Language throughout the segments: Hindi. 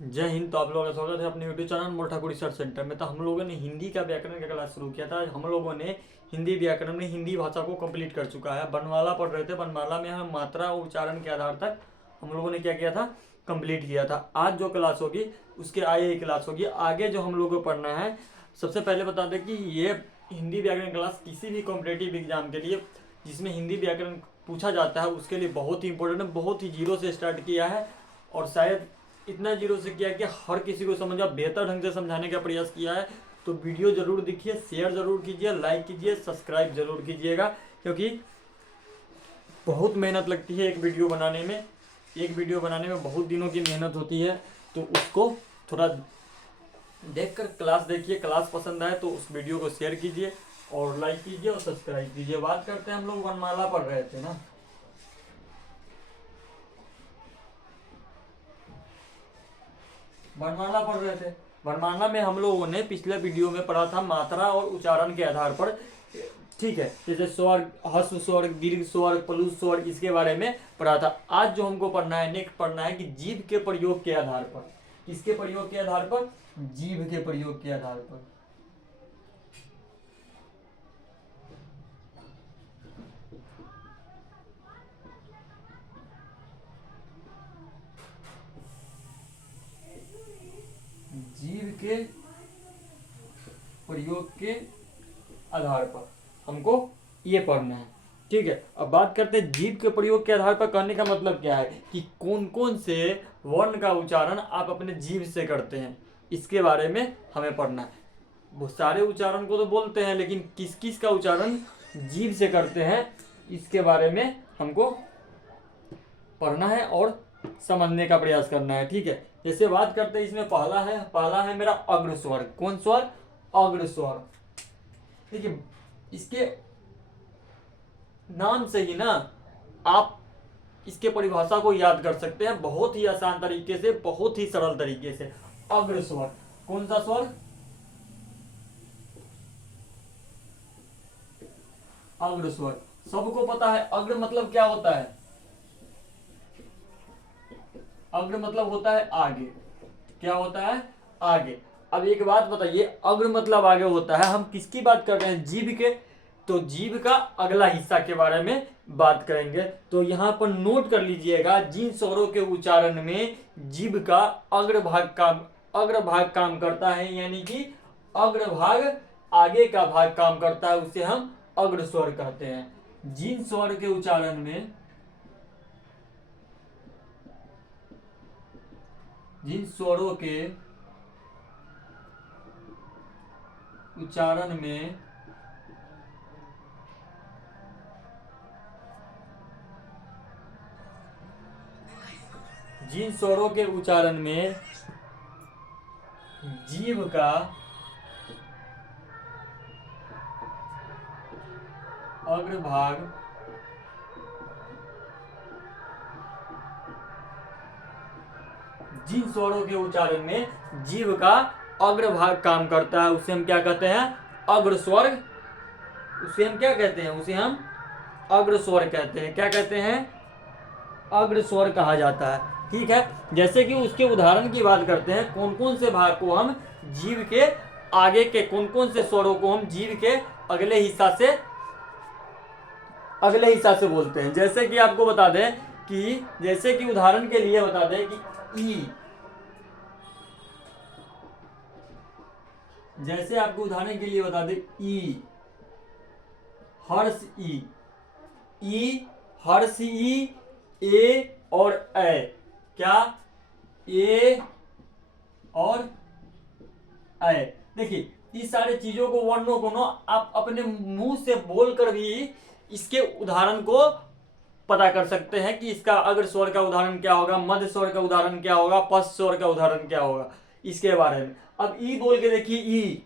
जय हिंद। तो आप लोगों का स्वागत है अपने यूट्यूब चैनल मोर ठाकुर रिसर्च सेंटर में। तो हम लोगों ने हिंदी का व्याकरण का क्लास शुरू किया था। हम लोगों ने हिंदी व्याकरण में हिंदी भाषा को कंप्लीट कर चुका है। बनमाला पढ़ रहे थे। बनमाला में हमें मात्रा और उच्चारण के आधार तक हम लोगों ने क्या किया था, कंप्लीट किया था। आज जो क्लास होगी उसके आगे ही क्लास होगी। आगे जो हम लोगों को पढ़ना है, सबसे पहले बता दें कि ये हिंदी व्याकरण क्लास किसी भी कॉम्पिटेटिव एग्जाम के लिए जिसमें हिंदी व्याकरण पूछा जाता है उसके लिए बहुत ही इंपॉर्टेंट है। बहुत ही जीरो से स्टार्ट किया है और शायद इतना जीरो से किया कि हर किसी को समझा, बेहतर ढंग से समझाने का प्रयास किया है। तो वीडियो जरूर देखिए, शेयर जरूर कीजिए, लाइक कीजिए, सब्सक्राइब जरूर कीजिएगा, क्योंकि बहुत मेहनत लगती है एक वीडियो बनाने में। एक वीडियो बनाने में बहुत दिनों की मेहनत होती है। तो उसको थोड़ा देखकर क्लास देखिए। क्लास पसंद आए तो उस वीडियो को शेयर कीजिए और लाइक कीजिए और सब्सक्राइब कीजिए। बात करते हैं, हम लोग वनमाला पढ़ रहे थे ना। वर्णमाला पढ़ रहे थे। वर्णमाला में हम लोगों ने पिछले वीडियो में पढ़ा था मात्रा और उच्चारण के आधार पर। ठीक है, जैसे स्वर, ह्रस्व स्वर, दीर्घ स्वर, प्लुत स्वर, इसके बारे में पढ़ा था। आज जो हमको पढ़ना है, नेक्स्ट पढ़ना है कि जीभ के प्रयोग के आधार पर। किसके प्रयोग के आधार पर? जीभ के प्रयोग के आधार पर। जीभ के प्रयोग के आधार पर हमको ये पढ़ना है। ठीक है, अब बात करते हैं जीभ के प्रयोग के आधार पर कहने का मतलब क्या है कि कौन कौन से वर्ण का उच्चारण आप अपने जीभ से करते हैं, इसके बारे में हमें पढ़ना है। वो सारे उच्चारण को तो बोलते हैं, लेकिन किस किस का उच्चारण जीभ से करते हैं इसके बारे में हमको पढ़ना है और समझने का प्रयास करना है। ठीक है, जैसे बात करते हैं, इसमें पहला है मेरा अग्र स्वर। कौन स्वर? अग्र स्वर। देखिए, इसके नाम से ही ना आप इसके परिभाषा को याद कर सकते हैं बहुत ही आसान तरीके से, बहुत ही सरल तरीके से। अग्र स्वर। कौन सा स्वर? अग्र स्वर। सबको पता है अग्र मतलब क्या होता है? अग्र मतलब होता है आगे। क्या होता है? आगे। अब एक बात बताइए, अग्र मतलब आगे होता है, हम किसकी बात कर रहे हैं? जीभ के। तो जीभ का अगला हिस्सा के बारे में बात करेंगे। तो यहां पर नोट कर लीजिएगा, जिन स्वरों के उच्चारण में जीभ का अग्र भाग काम करता है, यानी कि अग्रभाग आगे का भाग काम करता है, उसे हम अग्र स्वर कहते हैं। जिन स्वर के उच्चारण में जिन स्वरों के उच्चारण में जिन स्वरों के उच्चारण में जीभ का अग्रभाग जिन स्वरों के उच्चारण में जीभ का अग्रभाग काम करता है, उसे हम क्या कहते हैं? अग्र स्वर। उसे हम क्या कहते हैं? उसे हम अग्र स्वर कहते हैं। क्या कहते हैं? अग्र स्वर कहा जाता है। ठीक है, जैसे कि उसके उदाहरण की बात करते हैं, कौन कौन से भाग को हम जीभ के आगे के, कौन कौन से स्वरों को हम जीभ के अगले हिस्सा से बोलते हैं। जैसे कि आपको बता दें कि, जैसे कि उदाहरण के लिए बता दें कि ई, जैसे आपको उदाहरण के लिए बता दें ई, हर्ष ई, हर्ष ई, ए और ए। क्या? ए और ए। देखिए, इस सारे चीजों को, वर्णों को ना आप अपने मुंह से बोलकर भी इसके उदाहरण को पता कर सकते हैं कि इसका अग्र स्वर का उदाहरण क्या होगा, मध्य स्वर का उदाहरण क्या होगा, पश्च स्वर का उदाहरण क्या होगा, इसके बारे में। अब ई बोल के देखिए,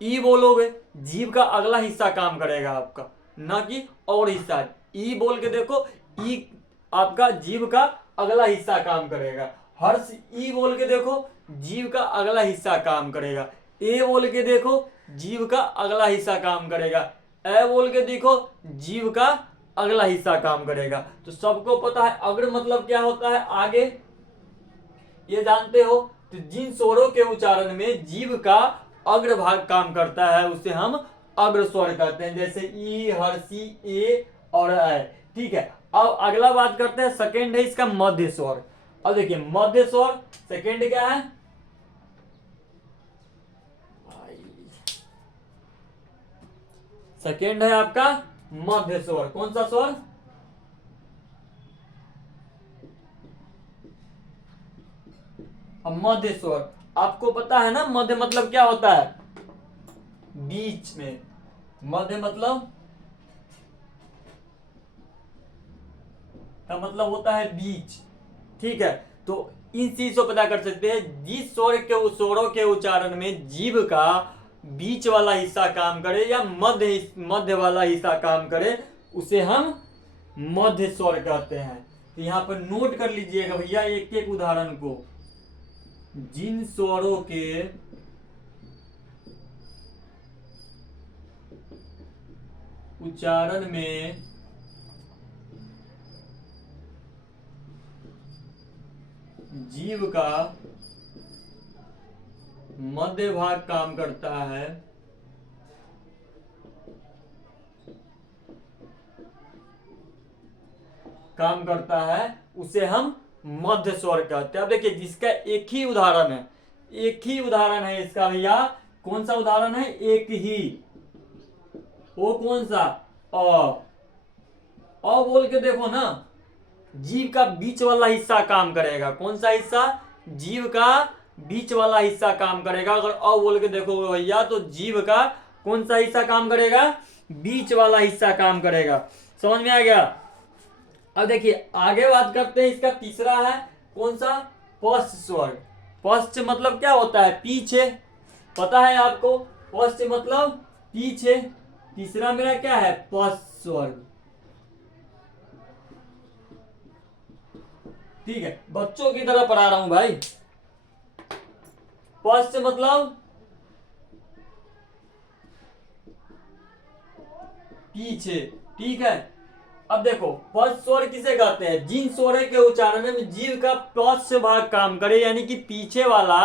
ई बोलोगे, जीभ का अगला हिस्सा काम करेगा आपका, ना कि और हिस्सा। ई बोल के देखो, ई आपका जीभ का अगला हिस्सा काम करेगा। हर्ष ई बोल के देखो, जीभ का अगला हिस्सा काम करेगा। ए बोल के देखो, जीभ का अगला हिस्सा काम करेगा। ए बोल के देखो, जीभ का अगला हिस्सा काम करेगा। तो सबको पता है अग्र मतलब क्या होता है? आगे। ये जानते हो। तो जिन स्वरों के उच्चारण में जीभ का अग्रभाग काम करता है उसे हम अग्र स्वर कहते हैं, जैसे ई, हर्षी, ए और ऐ। ठीक है, अब अगला बात करते हैं, सेकेंड है इसका मध्य स्वर। अब देखिए मध्य स्वर सेकेंड क्या है, सेकेंड है आपका मध्य स्वर। कौन सा स्वर, अब मध्य स्वर। आपको पता है ना मध्य मतलब क्या होता है, बीच में। मध्य मतलब का मतलब होता है बीच। ठीक है, तो इन चीज को पता कर सकते हैं, जिस स्वर के स्वरों के उच्चारण में जीभ का बीच वाला हिस्सा काम करे या मध्य वाला हिस्सा काम करे उसे हम मध्य स्वर कहते हैं। तो यहाँ पर नोट कर लीजिएगा भैया एक एक उदाहरण को। जिन स्वरों के उच्चारण में जीव का मध्य भाग काम करता है, उसे हम मध्य स्वर कहते हैं। अब देखिए जिसका एक ही उदाहरण है, इसका भैया। कौन सा उदाहरण है, एक ही। वो कौन सा, अ बोल के देखो ना, जीव का बीच वाला हिस्सा काम करेगा। कौन सा हिस्सा, जीव का बीच वाला हिस्सा काम करेगा। अगर अ बोल के देखोगे भैया तो जीव का कौन सा हिस्सा काम करेगा, बीच वाला हिस्सा काम करेगा। समझ में आ गया। अब देखिए आगे बात करते हैं, इसका तीसरा है कौन सा, पश्च स्वर। पश्च मतलब क्या होता है, पीछे। पता है आपको, पश्च मतलब पीछे। तीसरा मेरा क्या है, पश्च स्वर। ठीक है, बच्चों की तरह पढ़ा रहा हूं भाई। पश्च मतलब पीछे। ठीक है, अब देखो पश्च स्वर किसे कहते हैं, जिन स्वर के उच्चारण में जीव का पश्च भाग काम करे यानी कि पीछे वाला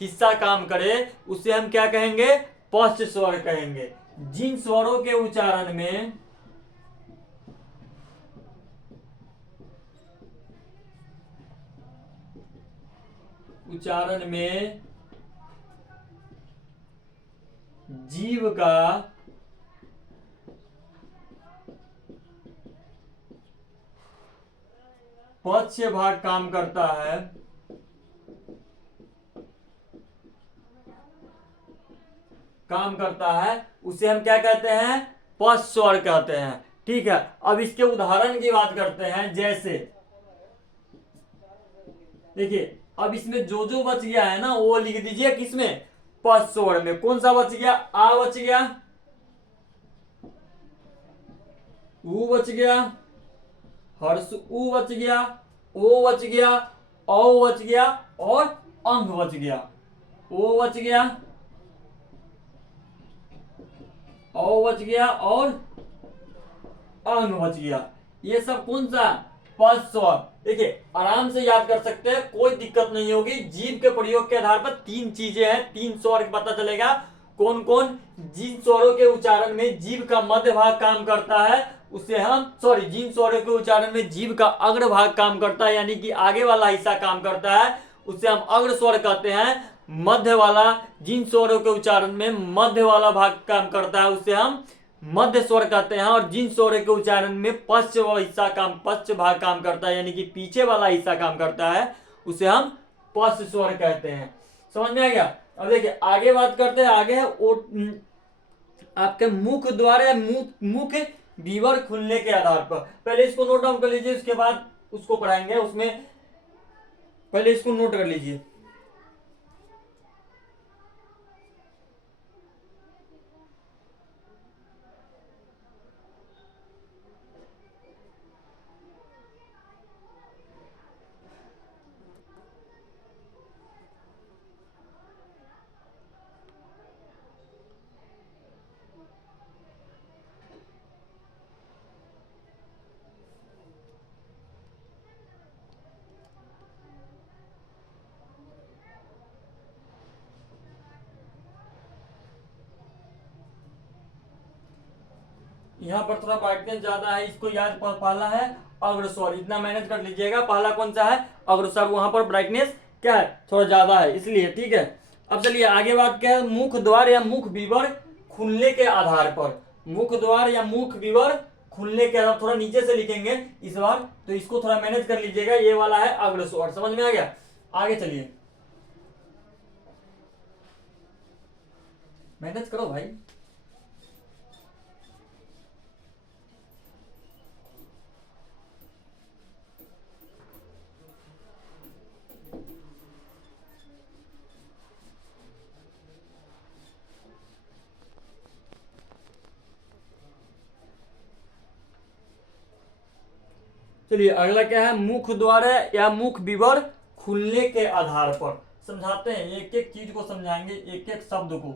हिस्सा काम करे उसे हम क्या कहेंगे, पश्च स्वर कहेंगे। जिन स्वरों के उच्चारण में जीव का पश्च भाग काम करता है, उसे हम क्या कहते हैं, पश्च स्वर कहते हैं। ठीक है, अब इसके उदाहरण की बात करते हैं। जैसे देखिए अब इसमें जो जो बच गया है ना वो लिख दीजिए किसमें, पश्च स्वर में। कौन सा बच गया, आ बच गया, ऊ बच गया, हर्ष ऊ बच गया, ओ बच गया, औ बच गया और अंग बच गया। ओ बच गया, औ बच गया और अंग बच गया। ये सब कौन सा, पश्च स्वर। देखिए आराम से याद कर सकते हैं, कोई दिक्कत नहीं होगी। जीभ के प्रयोग के आधार पर तीन चीजें हैं, तीन स्वर पता चलेगा कौन कौन। जिन स्वरों के उच्चारण में जीभ का मध्य भाग काम करता है उसे हम जिन स्वरों के उच्चारण में जीभ का अग्र भाग काम करता है यानी कि आगे वाला हिस्सा काम करता है उसे हम अग्र स्वर कहते हैं। मध्य वाला, जिन स्वरों के उच्चारण में मध्य वाला भाग काम करता है उसे हम मध्य स्वर कहते हैं। और जिन स्वरों के उच्चारण में पश्च भाग काम करता है यानी कि पीछे वाला हिस्सा काम करता है उसे हम पश्च स्वर कहते हैं। समझ में आ गया। अब देखिए आगे बात करते हैं, आगे है आपके मुख द्वारा या मुख बीवर खुलने के आधार पर। पहले इसको नोट डाउन कर लीजिए, उसके बाद उसको पढ़ाएंगे। उसमें पहले इसको नोट कर लीजिए। यहाँ पर थोड़ा ब्राइटनेस ज्यादा है, इसको याद पहला है अग्रस्वर, इतना मैनेज कर लीजिएगा। पहला कौन सा है? अग्रस्वर, वहां पर ब्राइटनेस क्या है? थोड़ा ज्यादा है, इसलिए। ठीक है, अब चलिए आगे बात क्या है? मुख द्वार या मुख विवर खुलने के आधार पर, मुख द्वार या मुख विवर खुलने के आधार, थोड़ा नीचे से लिखेंगे इस बार, तो इसको थोड़ा मैनेज कर लीजिएगा। ये वाला है अग्रस्वर, समझ में आ गया? आगे चलिए, मैनेज करो भाई। चलिए अगला क्या है? मुख द्वार या मुख विवर खुलने के आधार पर। समझाते हैं, एक एक चीज को समझाएंगे, एक एक शब्द को।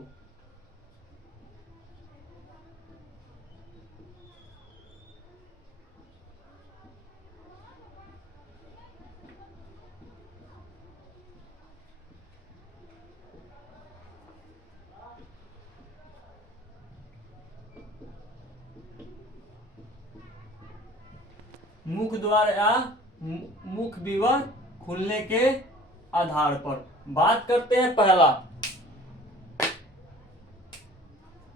मुख द्वार या मुख विवर खुलने के आधार पर बात करते हैं। पहला,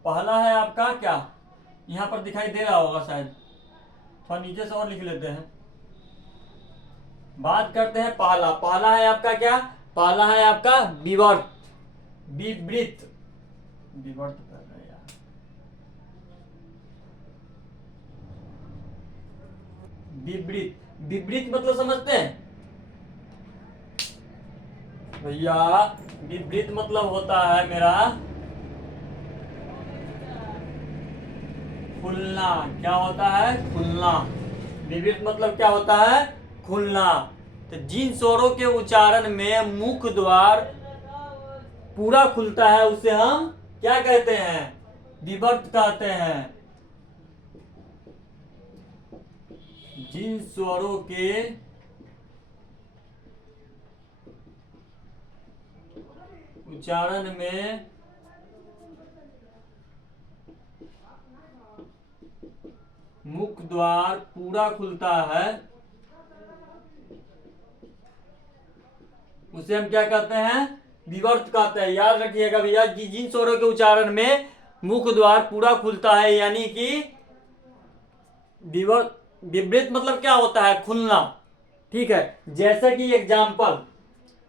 पहला है आपका क्या? यहां पर दिखाई दे रहा होगा शायद, थोड़ा नीचे से और लिख लेते हैं। बात करते हैं पहला, पहला है आपका क्या? पहला है आपका विवर्त, विवृत, विवर्त कर रहे हैं यार, विवृत। विवृत मतलब समझते हैं भैया? विवृत मतलब होता है मेरा खुलना। क्या होता है? खुलना। विवृत मतलब क्या होता है? खुलना। तो जिन स्वरों के उच्चारण में मुख द्वार पूरा खुलता है उसे हम क्या कहते हैं? विवर्त कहते हैं। जिन स्वरों के उच्चारण में मुख द्वार पूरा खुलता है उसे हम क्या कहते हैं? विवर्त कहते हैं। याद रखिएगा भैया, जिन स्वरों के उच्चारण में मुख द्वार पूरा खुलता है, यानी कि विवर्त। विवृत मतलब क्या होता है? खुलना। ठीक है, जैसे कि एग्जाम्पल,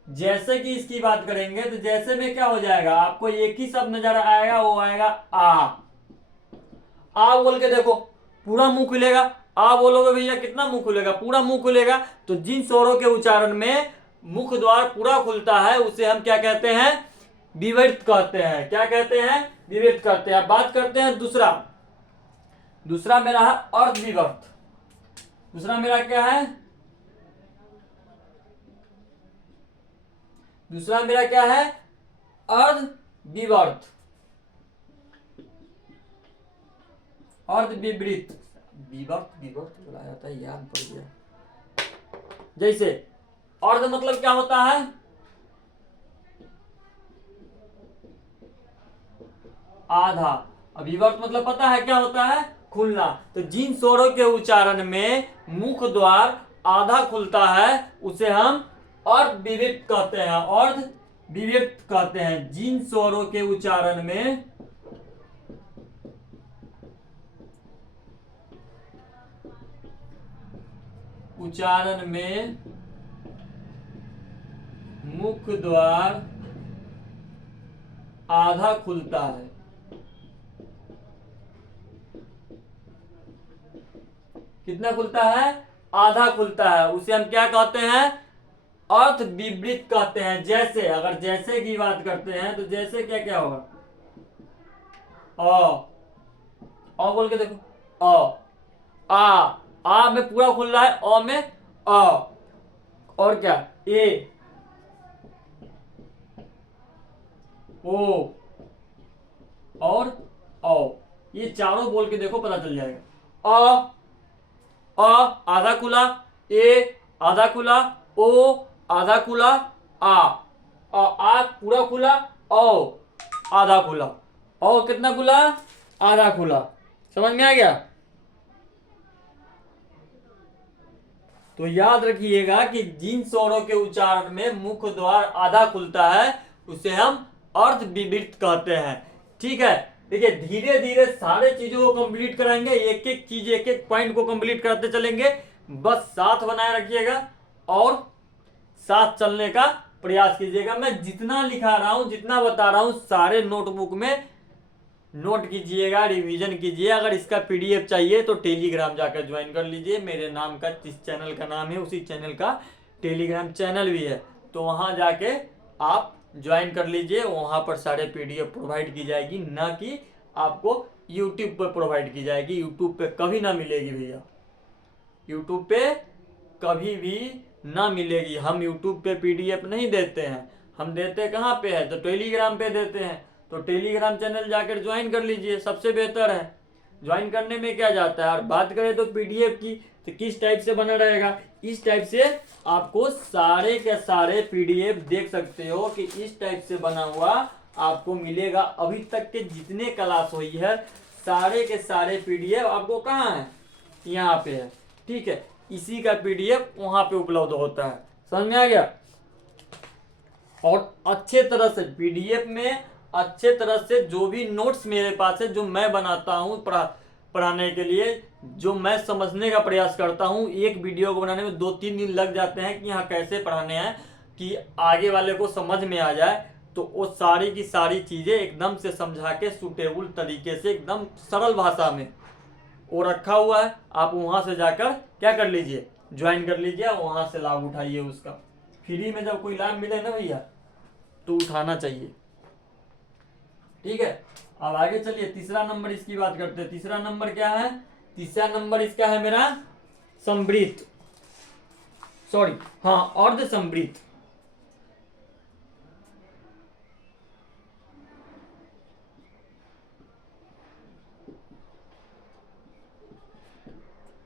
जैसे कि इसकी बात करेंगे तो जैसे में क्या हो जाएगा? आपको एक ही शब्द नजर आएगा, वो आएगा आ बोल के देखो, पूरा मुंह खुलेगा। आ बोलोगे भैया, कितना मुंह खुलेगा? पूरा मुंह खुलेगा। तो जिन स्वरों के उच्चारण में मुख द्वार पूरा खुलता है उसे हम क्या कहते हैं? विवर्त कहते हैं। क्या कहते हैं? विवर्त कहते हैं। बात करते हैं दूसरा, दूसरा मेरा है अर्ध विवर्त। दूसरा मेरा क्या है? दूसरा मेरा क्या है? अर्ध विवर्त, अर्ध विवृत। विवर्त विवर्त बोला जाता है, याद पड़ गया। जैसे अर्ध मतलब क्या होता है? आधा। विवर्त मतलब पता है क्या होता है? खुलना। तो जिन स्वरों के उच्चारण में मुख द्वार आधा खुलता है उसे हम अर्ध विवृत कहते हैं। अर्ध विवृत कहते हैं। जिन स्वरों के उच्चारण में मुख द्वार आधा खुलता है, कितना खुलता है? आधा खुलता है, उसे हम क्या कहते हैं? अर्थ विवृत कहते हैं। जैसे, अगर जैसे की बात करते हैं तो जैसे क्या क्या होगा? अ बोल के देखो, आ में पूरा खुल रहा है, अ में अ, और क्या? ए, ओ और औ, ये चारों बोल के देखो, पता चल जाएगा। आधा खुला, ए आधा खुला, ओ आधा खुला, आ पूरा खुला, ओ आधा खुला। ओ कितना खुला? आधा खुला। समझ में आ गया? तो याद रखिएगा कि जिन स्वरों के उच्चारण में मुख द्वार आधा खुलता है उसे हम अर्ध विवृत कहते हैं। ठीक है, देखिए धीरे धीरे सारे चीजों को कंप्लीट कराएंगे, एक एक चीज एक एक पॉइंट को कंप्लीट करते चलेंगे। बस साथ बनाए रखिएगा और साथ चलने का प्रयास कीजिएगा। मैं जितना लिखा रहा हूं, जितना बता रहा हूं, सारे नोटबुक में नोट कीजिएगा, रिवीजन कीजिए। अगर इसका पीडीएफ चाहिए तो टेलीग्राम जाकर ज्वाइन कर लीजिए। मेरे नाम का जिस चैनल का नाम है उसी चैनल का टेलीग्राम चैनल भी है, तो वहां जाके आप ज्वाइन कर लीजिए। वहां पर सारे पीडीएफ प्रोवाइड की जाएगी, ना कि आपको यूट्यूब पर प्रोवाइड की जाएगी। यूट्यूब पे कभी ना मिलेगी भैया, यूट्यूब पे कभी भी ना मिलेगी। हम यूट्यूब पे पीडीएफ नहीं देते हैं, हम देते कहाँ पे है, तो टेलीग्राम पे देते हैं। तो टेलीग्राम चैनल जाकर ज्वाइन कर लीजिए, सबसे बेहतर है। ज्वाइन करने में क्या जाता है। और बात करें तो पीडीएफ की, तो किस टाइप से बना रहेगा, इस टाइप से आपको सारे के सारे पीडीएफ देख सकते हो कि इस टाइप से बना हुआ आपको मिलेगा। अभी तक के जितने क्लास हुई है सारे के सारे पीडीएफ आपको कहाँ है, यहाँ पे है। ठीक है, इसी का पीडीएफ वहां पे उपलब्ध होता है। समझ में आ गया। और अच्छे तरह से पीडीएफ में अच्छे तरह से जो भी नोट्स मेरे पास है, जो मैं बनाता हूँ पढ़ाने के लिए, जो मैं समझने का प्रयास करता हूँ, एक वीडियो को बनाने में 2-3 दिन लग जाते हैं कि यहाँ कैसे पढ़ाने हैं कि आगे वाले को समझ में आ जाए। तो वो सारी की सारी चीजें एकदम से समझा के सुटेबल तरीके से एकदम सरल भाषा में वो रखा हुआ है। आप वहां से जाकर क्या कर लीजिए, ज्वाइन कर लीजिए, वहां से लाभ उठाइए उसका। फ्री में जब कोई लाभ मिले ना भैया तो उठाना चाहिए। ठीक है, अब आगे चलिए, तीसरा नंबर इसकी बात करते हैं। तीसरा नंबर क्या है, तीसरा नंबर इसका है मेरा समृद्ध, सॉरी हाँ, अर्ध समृद्ध।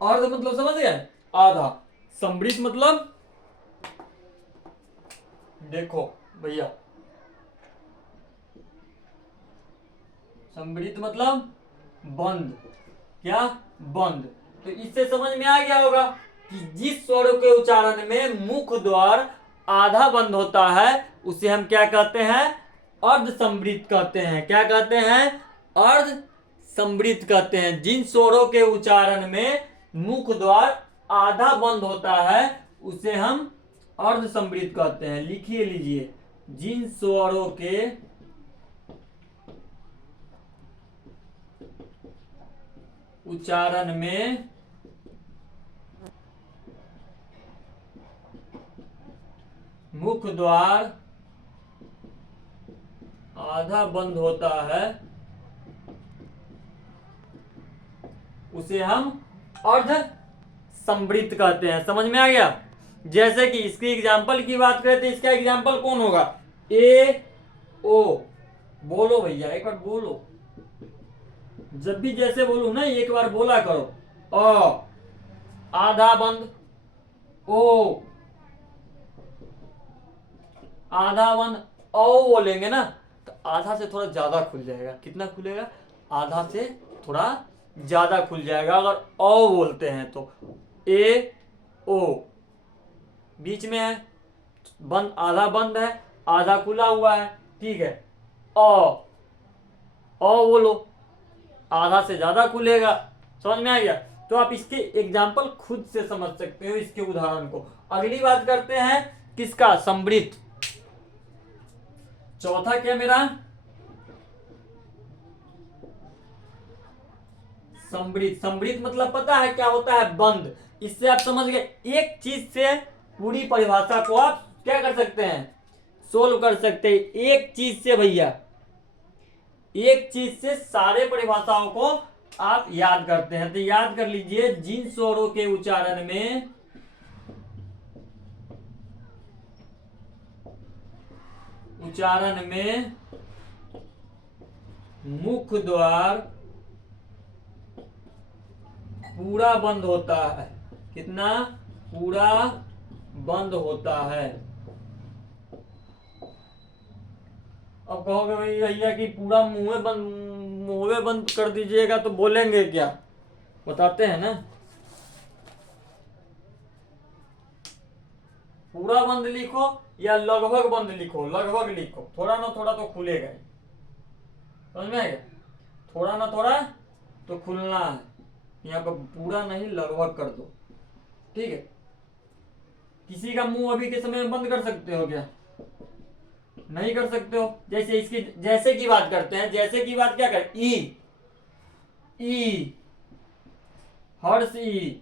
अर्ध मतलब समझ गए, आधा। समृद्ध मतलब देखो भैया, समृद्ध मतलब बंद, क्या बंद। तो इससे समझ में आ गया होगा कि जिस स्वर के उच्चारण में मुख द्वार आधा बंद होता है उसे हम क्या कहते हैं, अर्ध समृद्ध कहते हैं। क्या कहते हैं, अर्ध समृद्ध कहते हैं। जिन स्वरों के उच्चारण में मुख द्वार आधा बंद होता है उसे हम अर्ध समृद्ध कहते हैं। लिखिए लीजिए, जिन स्वरों के उच्चारण में मुख द्वार आधा बंद होता है उसे हम अर्ध समृद्ध कहते हैं। समझ में आ गया। जैसे कि इसकी एग्जाम्पल की बात करें तो इसका एग्जाम्पल कौन होगा, ए ओ। बोलो भैया एक बार बोलो, जब भी जैसे बोलू ना एक बार बोला करो। अ आधा बंद, ओ आधा बंद, ओ बोलेंगे ना तो आधा से थोड़ा ज्यादा खुल जाएगा। कितना खुलेगा, आधा से थोड़ा ज्यादा खुल जाएगा अगर ओ बोलते हैं तो। ए ओ बीच में है, बंद, आधा बंद है, आधा खुला हुआ है। ठीक है, ओ बोलो, आधा से ज्यादा खुलेगा। समझ में आ गया। तो आप इसके एग्जाम्पल खुद से समझ सकते हो, इसके उदाहरण को। अगली बात करते हैं किसका, समृद्ध। चौथा क्या मेरा, समृद्ध। समृद्ध मतलब पता है क्या होता है, बंद। इससे आप समझ गए, एक चीज से पूरी परिभाषा को आप क्या कर सकते हैं, सोल्व कर सकते हैं। एक चीज से भैया, एक चीज से सारे परिभाषाओं को आप याद करते हैं। तो याद कर लीजिए, जिन स्वरों के उच्चारण में मुख द्वार पूरा बंद होता है। कितना, पूरा बंद होता है। अब कहोगे भाई भैया कि पूरा मुंह बंद कर दीजिएगा तो बोलेंगे क्या, बताते हैं ना। पूरा बंद लिखो या लगभग बंद लिखो, लगभग लिखो, थोड़ा ना थोड़ा तो खुलेगा ही। समझ में आएगा? थोड़ा ना थोड़ा तो खुलना है, यहाँ पर पूरा नहीं लगभग कर दो। ठीक है, किसी का मुंह अभी के समय में बंद कर सकते हो क्या? नहीं कर सकते हो। जैसे इसकी जैसे की बात करते हैं, जैसे की बात क्या कर, ई, ई हर्ष ई,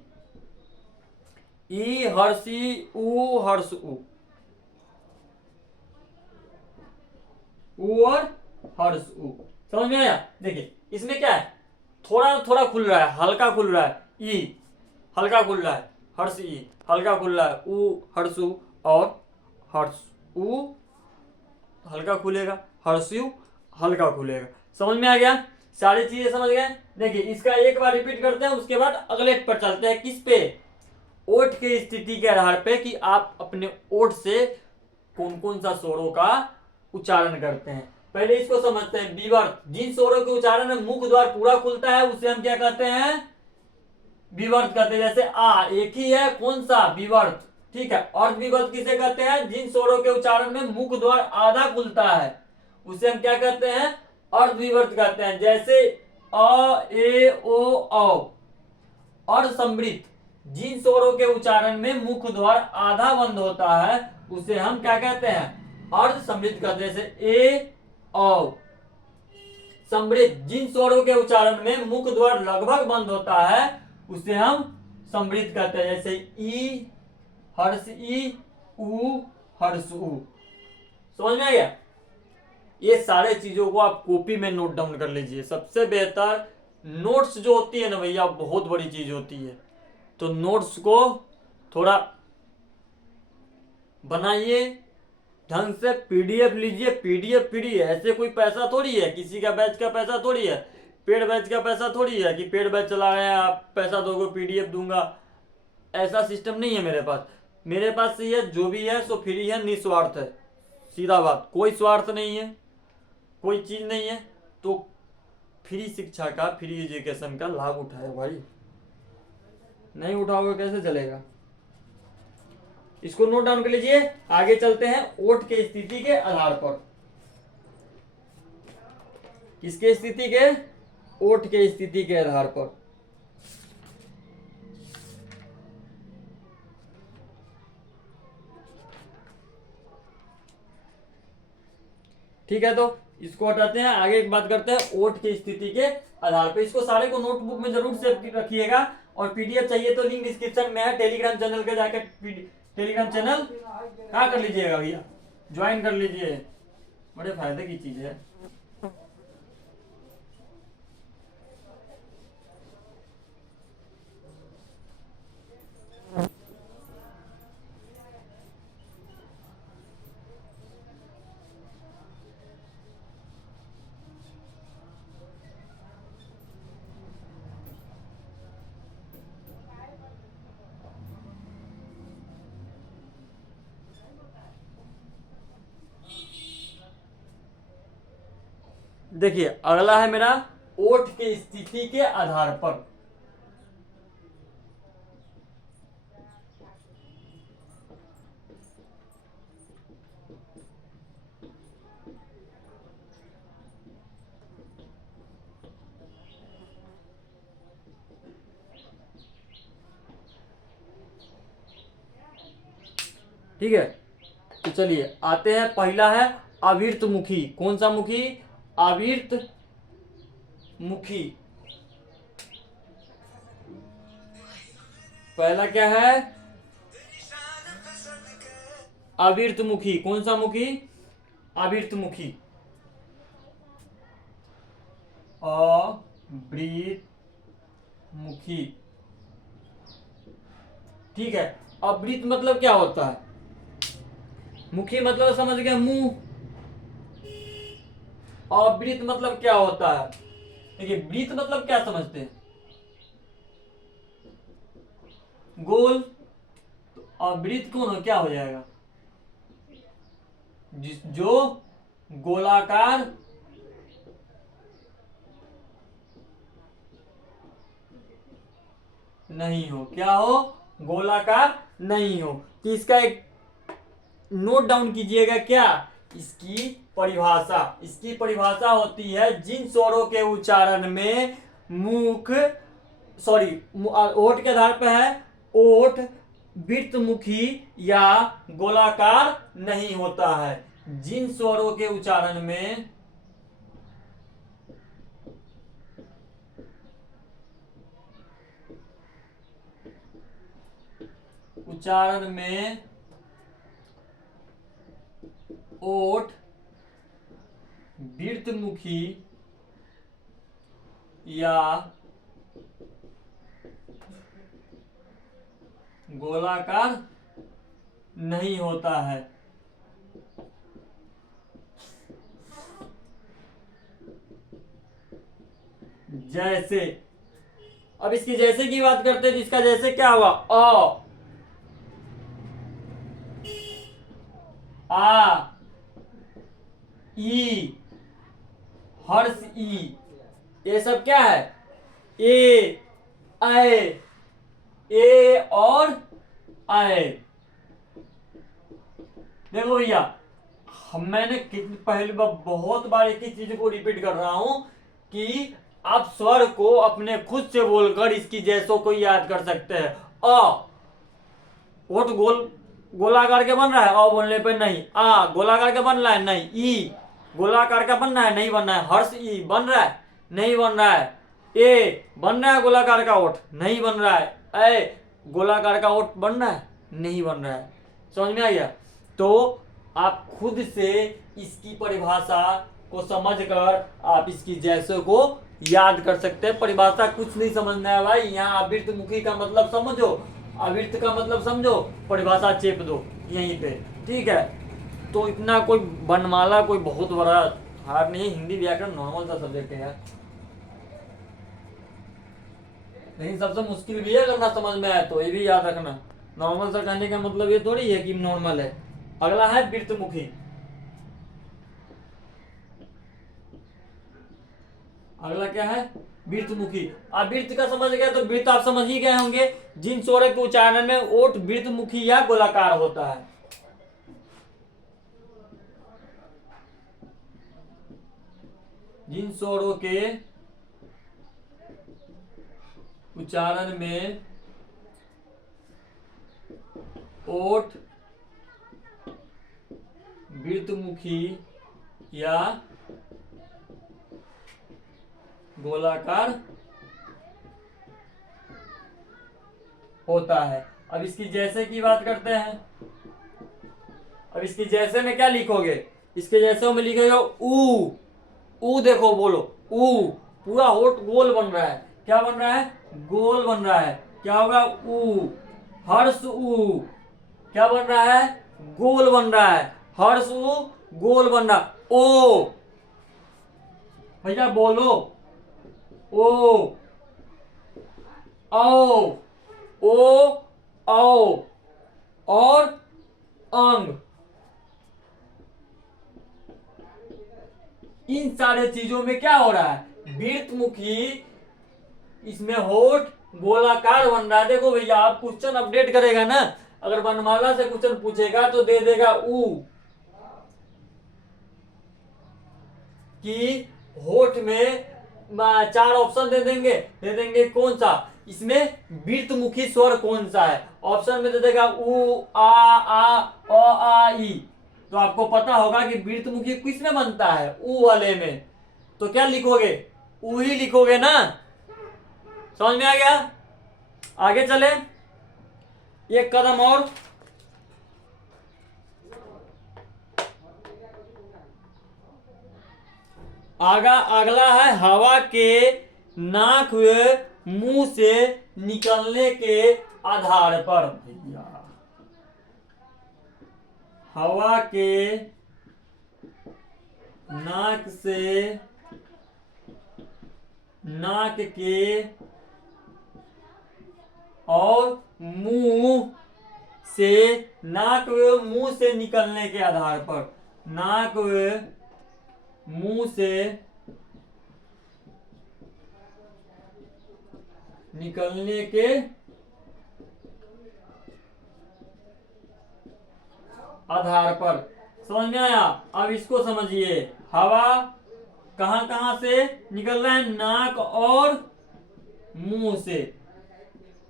ई हर्षी, ऊ हर्ष ऊ, ऊ और हर्ष ऊ। समझ में आया? देखिए इसमें क्या है, थोड़ा थोड़ा खुल रहा है, हल्का खुल रहा है, ई हल्का खुल रहा है, हर्ष ई हल्का खुल रहा है, ऊ हर्ष ऊ, और हर्ष ऊ हल्का खुलेगा, हर्ष यू हल्का खुलेगा। समझ में आ गया? सारी चीजें समझ गए? देखिए इसका एक बार रिपीट करते हैं, उसके बाद अगले पर चलते हैं। किस पे? ओठ की स्थिति के आधार पे कि आप अपने ओठ से कौन कौन सा स्वरों का उच्चारण करते हैं। पहले इसको समझते हैं। विवर्त, जिन स्वरों के उच्चारण में मुख द्वार पूरा खुलता है उसे हम क्या कहते हैं? विवर्त कहते हैं। जैसे आ एक ही है, कौन सा? विवर्त। ठीक है, अर्ध विवर्त किसे कहते हैं? जिन स्वरों के उच्चारण में मुख द्वार आधा खुलता है उसे हम क्या कहते हैं? अर्ध विवर्त कहते हैं। जैसे अ ए ओ औ। अर्ध समृद्ध, जिन स्वरों के उच्चारण में मुख द्वार आधा बंद होता है उसे हम क्या कहते हैं? अर्ध समृद्ध कहते हैं। जैसे ए औ। समृद्ध, जिन स्वरों के उच्चारण में मुख द्वार लगभग बंद होता है उसे हम समृद्ध कहते हैं। जैसे ई हर्ष ई, ऊ हर्ष ऊ। समझ में आ गया? ये सारे चीजों को आप कॉपी में नोट डाउन कर लीजिए। सबसे बेहतर नोट्स जो होती है ना भैया, बहुत बड़ी चीज होती है। तो नोट्स को थोड़ा बनाइए ढंग से, पीडीएफ लीजिए। पीडीएफ फ्री है, ऐसे कोई पैसा थोड़ी है, किसी का बैच का पैसा थोड़ी है, पेड बैच का पैसा थोड़ी है कि पेड बैच चला रहे हैं आप पैसा दोगे पीडीएफ दूंगा। ऐसा सिस्टम नहीं है मेरे पास। मेरे पास ये जो भी है सो फ्री है, निस्वार्थ है। सीधा बात, कोई स्वार्थ नहीं है, कोई चीज नहीं है। तो फ्री शिक्षा का, फ्री एजुकेशन का लाभ उठाए भाई। नहीं उठाओगे कैसे चलेगा? इसको नोट डाउन कर लीजिए। आगे चलते हैं ओठ के स्थिति के आधार पर। किसके स्थिति के? ओठ के स्थिति के आधार पर। ठीक है, तो इसको हटाते हैं। आगे एक बात करते हैं ओठ की स्थिति के आधार पर। इसको सारे को नोटबुक में जरूर सेव रखिएगा, और पीडीएफ चाहिए तो लिंक डिस्क्रिप्शन में है। टेलीग्राम चैनल के जाकर टेलीग्राम चैनल क्या कर लीजिएगा भैया, ज्वाइन कर लीजिए, बड़े फायदे की चीज है। देखिए अगला है मेरा ओठ की स्थिति के आधार पर। ठीक है, तो चलिए आते हैं। पहला है अविर्त मुखी। कौन सा मुखी? अविर्त मुखी। पहला क्या है? अविर्त मुखी। कौन सा मुखी? अविर्त मुखी। अवृत मुखी। ठीक है, अवृत मतलब क्या होता है? मुखी मतलब समझ गए मुंह। अवृत मतलब क्या होता है? देखिए वृत्त मतलब क्या समझते हैं? गोल। तो अवृत कौन क्या हो जाएगा? जो गोलाकार नहीं हो। क्या हो? गोलाकार नहीं हो। कि इसका एक नोट डाउन कीजिएगा क्या, इसकी परिभाषा। इसकी परिभाषा होती है जिन स्वरों के उच्चारण में मुख सॉरी ओठ के आधार पर है, ओठ वृत्तमुखी या गोलाकार नहीं होता है। जिन स्वरों के उच्चारण में ओठ वृत्तमुखी या गोलाकार नहीं होता है। जैसे, अब इसकी जैसे की बात करते हैं, जिसका जैसे क्या हुआ, अ, आ, ई, हर्ष ई, ये सब क्या है, ए, ए और आए। देखो भैया, मैंने पहले बहुत बार एक ही चीज को रिपीट कर रहा हूं कि आप स्वर को अपने खुद से बोलकर इसकी जैसों को याद कर सकते हैं। अ, वो तो गोलाकार के बन रहा है, अ बोलने पे नहीं। आ गोलाकार के बन रहा है, नहीं। ई गोलाकार का बन रहा है, नहीं बन रहा है। हर्ष ई बन रहा है, नहीं बन रहा है। ए बन रहा है गोलाकार का ओठ, नहीं बन रहा है। ए गोलाकार का ओठ बन रहा है, नहीं बन रहा है। समझ में आ गया? तो आप खुद से इसकी परिभाषा को समझकर आप इसकी जैसों को याद कर सकते हैं। परिभाषा कुछ नहीं समझना है भाई, यहाँ आवृत्तमुखी का मतलब समझो, आवृत्त का मतलब समझो, परिभाषा चेप दो यहीं पे, ठीक है। तो इतना कोई वर्णमाला कोई बहुत बड़ा हार नहीं है। हिंदी व्याकरण नॉर्मल सा सब्जेक्ट है यार, लेकिन सबसे मुश्किल भी है अगर ना समझ में आए तो, ये भी याद रखना। नॉर्मल सा कहने का मतलब ये थोड़ी है कि नॉर्मल है। अगला है वृत्तमुखी। अगला क्या है, वृत्तमुखी। आप वृत्त का समझ गए तो वृत्त आप समझ ही गए होंगे, जिन स्वरों के उच्चारण में ओठ वृत्तमुखी या गोलाकार होता है। जिन स्वरों के उच्चारण में ओठ वृत्तमुखी या गोलाकार होता है। अब इसकी जैसे की बात करते हैं। अब इसकी जैसे में क्या लिखोगे, इसके जैसे में लिखेगा ऊ। ऊ देखो बोलो, ऊ पूरा होठ गोल बन रहा है। क्या बन रहा है, गोल बन रहा है। क्या होगा, ऊ। हर्ष ऊ क्या बन रहा है, गोल बन रहा है। हर्ष ऊ गोल बन रहा। ओ भैया बोलो, ओ, औ, ओ, औ और अंग। इन सारे चीजों में क्या हो रहा है, वृत्तमुखी, इसमें होठ गोलाकार बन रहा है। देखो भैया, आप क्वेश्चन अपडेट करेगा ना, अगर वर्णमाला से क्वेश्चन पूछेगा तो दे देगा ऊ कि होठ में 4 ऑप्शन दे देंगे कौन सा, इसमें वृत्तमुखी स्वर कौन सा है। ऑप्शन में दे देगा उ आ ई। तो आपको पता होगा कि वृत्तमुखी किस में बनता है, उ वाले में। तो क्या लिखोगे, उ ही लिखोगे ना। समझ में आ गया? आगे चले, एक कदम और। अगला है हवा के नाक व मुंह से निकलने के आधार पर। भैया, हवा के नाक के और मुंह से, नाक व मुंह से निकलने के आधार पर, नाक व मुंह से निकलने के आधार पर। समझ में आया? अब इसको समझिए, हवा कहां कहां से निकल रहा है? नाक और मुंह से।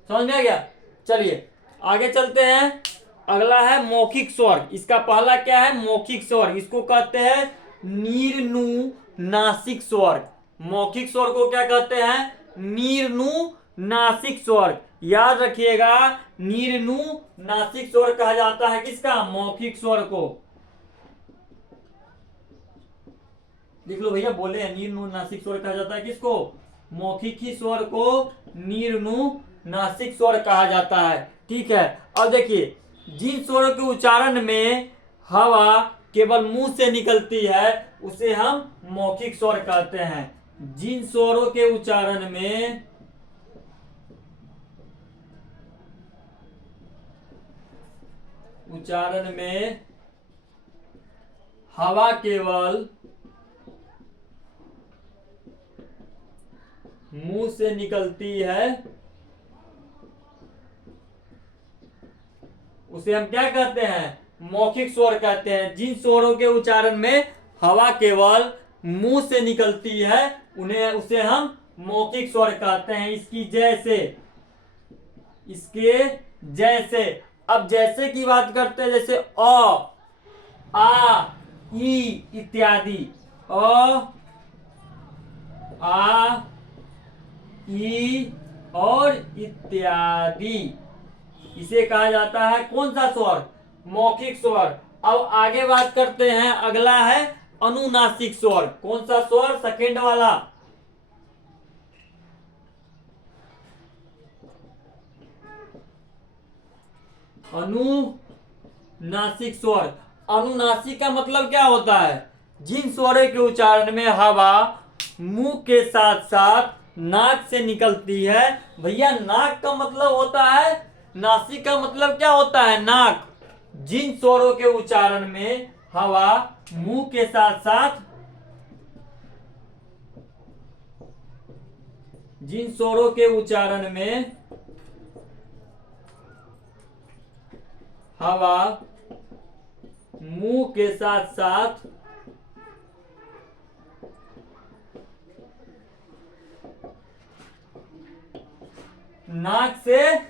समझ में आ गया? चलिए आगे चलते हैं। अगला है मौखिक स्वर। इसका पहला क्या है? मौखिक स्वर। इसको कहते हैं नीरनु नासिक स्वर। मौखिक स्वर को क्या कहते हैं? नीरनु नासिक स्वर। याद रखिएगा, नीरनु नासिक स्वर कहा जाता है किसका? मौखिक स्वर को। लिख लो भैया, बोले हैं नीरनु नासिक स्वर कहा जाता है किसको? मौखिक ही स्वर को नीरनु नासिक स्वर कहा जाता है। ठीक है, अब देखिए, जिन स्वरों के उच्चारण में हवा केवल मुंह से निकलती है उसे हम मौखिक स्वर कहते हैं। जिन स्वरों के उच्चारण में हवा केवल मुंह से निकलती है उसे हम क्या कहते हैं? मौखिक स्वर कहते हैं। जिन स्वरों के उच्चारण में हवा केवल मुंह से निकलती है उसे हम मौखिक स्वर कहते हैं। इसके जैसे। अब जैसे की बात करते हैं, जैसे अ, आ, ई इत्यादि। अ, आ, ई और इत्यादि, इसे कहा जाता है कौन सा स्वर? मौखिक स्वर। अब आगे बात करते हैं, अगला है अनुनासिक स्वर। कौन सा स्वर? सेकंड वाला। अनुनासिक स्वर। अनुनासिक का मतलब क्या होता है? जिन स्वरों के उच्चारण में हवा मुंह के साथ साथ नाक से निकलती है। भैया नाक का मतलब होता है, नासिक का मतलब क्या होता है? नाक। जिन स्वरों के उच्चारण में हवा मुंह के साथ साथ जिन स्वरों के उच्चारण में हवा मुंह के साथ साथ नाक से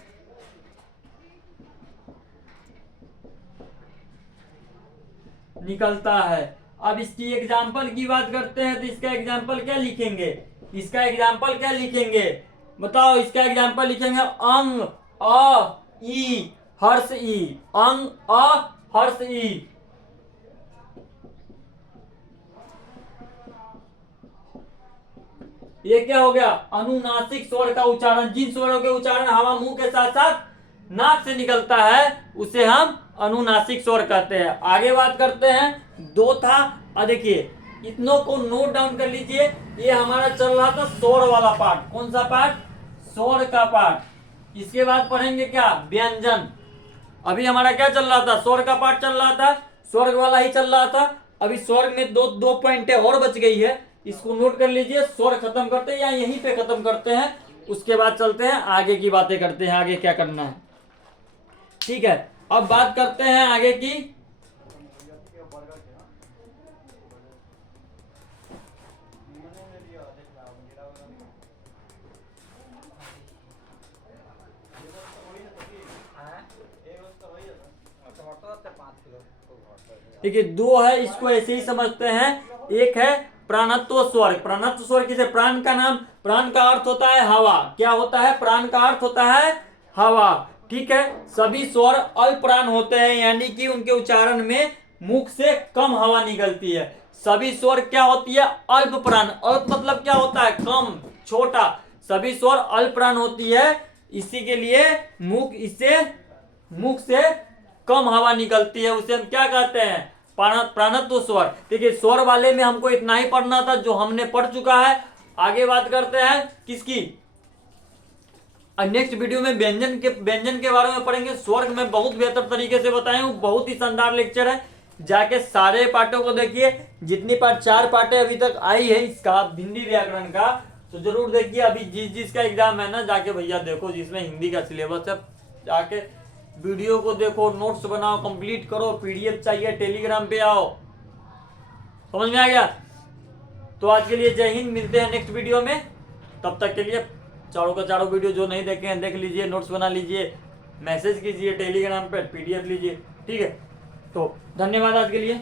निकलता है। अब इसकी एग्जाम्पल की बात करते हैं, तो इसका एग्जाम्पल क्या लिखेंगे? इसका एग्जाम्पल क्या लिखेंगे? बताओ, इसका एग्जाम्पल लिखेंगे अंग अ ई हर्ष ई। अंग अ हर्ष ई। ये क्या हो गया? अनुनासिक स्वर का उच्चारण। जिन स्वरों के उच्चारण हवा मुंह के साथ साथ नाक से निकलता है उसे हम अनुनासिक स्वर कहते हैं। आगे बात करते हैं, दो था। देखिए, इतनों को नोट डाउन कर लीजिए। ये हमारा चल रहा था स्वर वाला पार्ट। कौन सा पार्ट? स्वर का पार्ट। इसके बाद पढ़ेंगे क्या? व्यंजन। अभी हमारा क्या चल रहा था? स्वर का पार्ट चल रहा था, स्वर्ग वाला ही चल रहा था। अभी स्वर्ग में दो पॉइंट और बच गई है, इसको नोट कर लीजिए। स्वर खत्म करते हैं या यहीं पे खत्म करते हैं, उसके बाद चलते हैं आगे की बातें करते हैं, आगे क्या करना है। ठीक है, अब बात करते हैं आगे की। देखिए, दो है, इसको ऐसे ही समझते हैं। एक है प्राणत्व स्वर। प्राणत्व स्वर किसे? प्राण का नाम, प्राण का अर्थ होता है हवा। क्या होता है? प्राण का अर्थ होता है हवा। ठीक है, सभी स्वर अल्पप्राण होते हैं, यानी कि उनके उच्चारण में मुख से कम हवा निकलती है। सभी स्वर क्या होती है? अल्पप्राण। अल्प मतलब क्या होता है? कम, छोटा। सभी स्वर अल्पप्राण होती है, इसी के लिए मुख से कम हवा निकलती है, उसे हम क्या कहते हैं? प्राणत्व स्वर। देखिए, स्वर वाले में हमको इतना ही पढ़ना था जो हमने पढ़ चुका है। आगे बात करते हैं किसकी? नेक्स्ट वीडियो में व्यंजन के बारे में पढ़ेंगे। स्वर्ग में बहुत बेहतर तरीके से बताए हूँ, बहुत ही शानदार लेक्चर है। जाके सारे पार्टों को देखिए, जितनी पार्ट 4 पार्टें अभी तक आई है इसका हिंदी व्याकरण का, तो जरूर देखिए। अभी जिसका एग्जाम है ना, जाके भैया देखो, जिसमें हिंदी का सिलेबस है, जाके वीडियो को देखो, नोट्स बनाओ, कंप्लीट करो। पीडीएफ चाहिए टेलीग्राम पे आओ। समझ में आ गया? तो आज के लिए जय हिंद, मिलते हैं नेक्स्ट वीडियो में। तब तक के लिए चारों का चारों वीडियो जो नहीं देखे हैं देख लीजिए, नोट्स बना लीजिए, मैसेज कीजिए टेलीग्राम पर, पीडीएफ लीजिए। ठीक है, तो धन्यवाद आज के लिए।